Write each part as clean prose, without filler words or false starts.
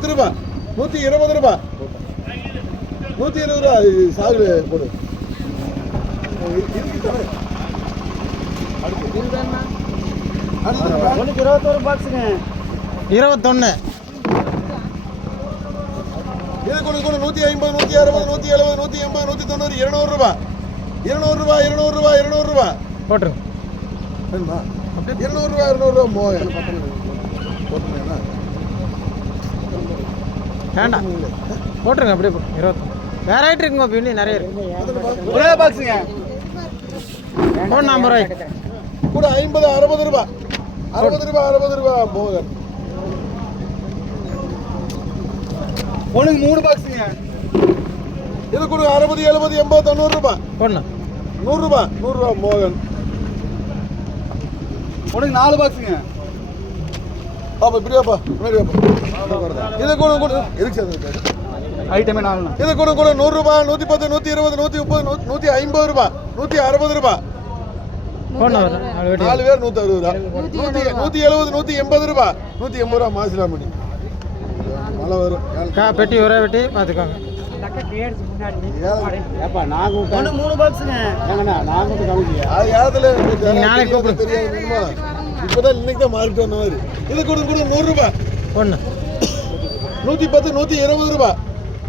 110 ரூபா 120 ரூபா 120 ரூபா சாகு போடு. ஒன்றுக்கு 21 பாக்ஸுங்க. 21. இது கொடு 150 160 170 180 190 200 ரூபா 200 ரூபா 200 ரூபா 200 ரூபா போட்டுருங்க. வேணுமா? 200 ரூபா 200 ரூபா மோகன் வேண்டாம் போட்டுருங்க அப்படியே 20. வேற ஐட்டம் இருக்குங்க பின்னி நிறைய இருக்கு. ஒரே பாக்ஸுங்க. ஃபோன் நம்பர் கூட 50 60 ரூபா 60 ரூபா 60 ரூபா மோகன். ஒன்றுக்கு 3 பாக்ஸுங்க. இது கொடு 60 70 80 90 ரூபா போடணும். 100 ரூபா 100 ரூபா மோகன். ஒன்றுக்கு 4 பாக்ஸுங்க. பாப்பா இப்படியாப்பா முன்னாடி வாப்பா. இது கொடு எதுக்கு சார் ஐட்டமே 4. இது கொடு 100 ரூபா 110 120 130 150 ரூபா 160 ரூபா. ஃபோன் நம்பர் 4 பேர் 160 ரூபா 170 180 ரூபா 180 ரூபா மாசிலாமணி. மழை வரும் பெட்டி ஒரே வெட்டி பார்த்துக்கோங்க. ஏப்பா நாங்க 3 பாக்ஸுங்க. ஏங்கண்ணா நாங்க வந்து கமிட்டியா அது யாரத்துல நாளைக்கு கூப்பிடு. தெரியாதுமா இப்பதான் இன்னைக்கு தான் மாறிட்டு வந்த மாதிரி. இது கொடு 100 ரூபா ஒன்று 110 120 ரூபா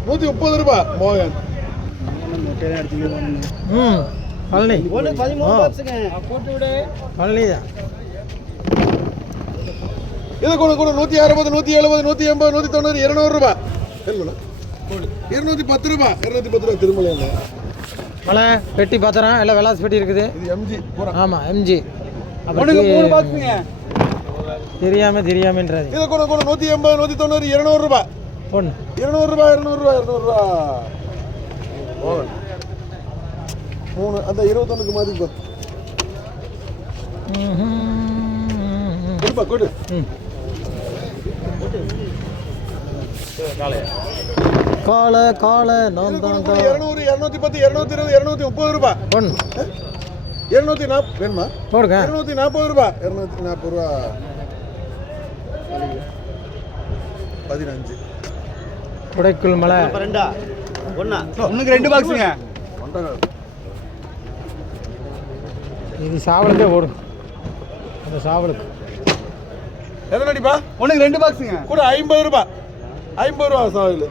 130 ரூபா மோகன். பழனி. ஒன்றுக்கு 13 பாக்ஸுங்க. போட்டு விடு. பழனி தான். இது கொடு 160 170 180 190 200 ரூபா 210 ரூபா 210 ரூபா திருமலை. மலை பெட்டி பாத்திரம் எல்லாம் விலாஸ் பெட்டி இருக்குது. இது எம்ஜி பூரா. ஆமாம் எம்ஜி. ஒன்றுக்கு 3 பாக்ஸுங்க. தெரியாமன்றாது. இது கொடு 180 190 200 ரூபா ஒன்று 200 ரூபா 200 ரூபா 200 ரூபா மோகன். 3 அந்த 21க்கு மாதிரி கொடுப்பா கொடு. காலை நான் தான் 200 210 220 230 ரூபா ஒன்று 240 வேணுமா? போடுங்க. 240 ரூபா 240 ரூபா 15. உடைக்குள் மலை. ஒன்றுக்கு 2 பாக்ஸுங்க. இது சாவலுக்கே ஓடும். அந்த சாவலுக்கு எத்தனை அடிப்பா? ஒன்றுக்கு 2 பாக்ஸுங்க. கூட 50 ரூபா 50 ரூபா சாவில்.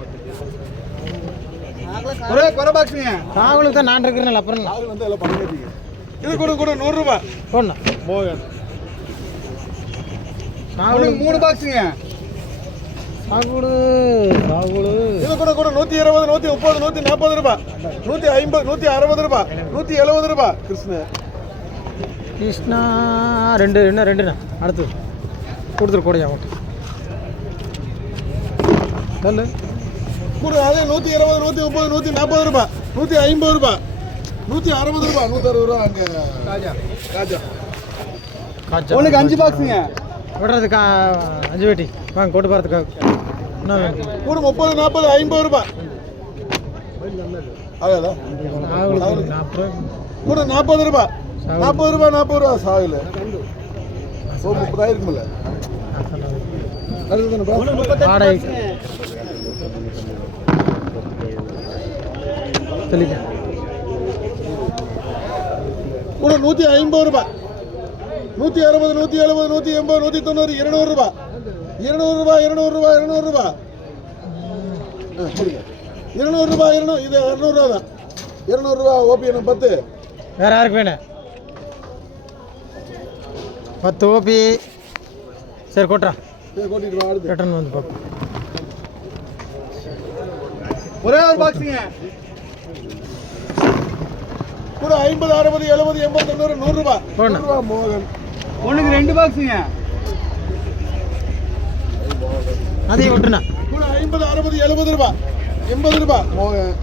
ஒரே பாக்ஸுங்க. சாவலுக்கு தான் நான் இருக்கிறேன். அப்புறம் சாவில் வந்து எல்லாம் பண்ணிட்டீங்க. இது கூட 100 ரூபா ஒன்று மோகன். ஒன்றுக்கு 3 பாக்ஸுங்க. சாகுடு இது கூட 120 130 140 ரூபா 150 160 ரூபா 170 ரூபா கிருஷ்ணா 2 அடுத்து கொடுத்துரு கூடையா ஓட்டு சொல்லு. கூட அதே 120 130 140 ரூபா 150 ரூபா 160 ரூபா 160 ரூபா அங்கே காஜா. ஒன்றுக்கு 5 பாக்ஸுங்க. விடுறதுக்கு 5 வெட்டி வாங்க கொண்டு போகிறதுக்காக. என்ன வேணும்? கூட 30 40 50 ரூபா ஆகாதா? கூட 40 ரூபா 40 ரூபா 40 ரூபா சாவில். 30 இருக்குமில்ல வாடகை தெளிக்க. கூட 150 ரூபா 160 170 180 190 200 ரூபா 200 ரூபா 200 ரூபா 200 ரூபா 200 ரூபா 200. இது 200 ரூபா தான். 200 ரூபா ஓபிஎன் 10. வேற யாருக்கு வேணும்? 10 ஓபி. சரி கொட்டுறா கூட்டிட்டு வா அடுத்து. ரிட்டர்ன் வந்து பார்ப்போம். ஒரே ஒரு பாக்ஸுங்க. கூட 50 60 70 80 90 100 ரூபா 100 ரூபா மோகன். ஒன்றுக்கு 2 பாக்ஸுங்க. அதையும் விட்டுனா கூட 50 60 70 ரூபா 80 ரூபா மோகன்.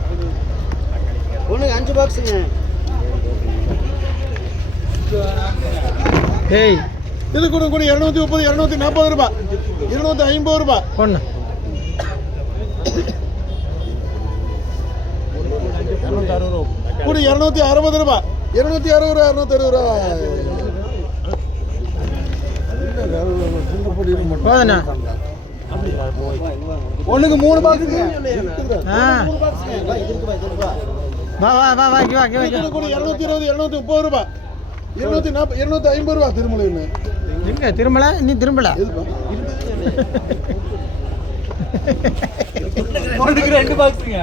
ஒன்றுக்கு 5 பாக்ஸுங்க. ஏய் இது கூட 230 240 ரூபா 250 ரூபா ஒன்று கூட 260 ரூபா 260 ரூபா 260 ரூபா. போதுண்ணா ஒண்ணுக்கு 3 பாக்ஸ் ஆ வா வா வா வா இங்கே வா இங்கே வா 220 230 ரூபாய் 240 250 ரூபாய் திருமலை எங்க திரும்பல நீ திரும்பல ஒன்றுக்கு 2 பாக்ஸுங்க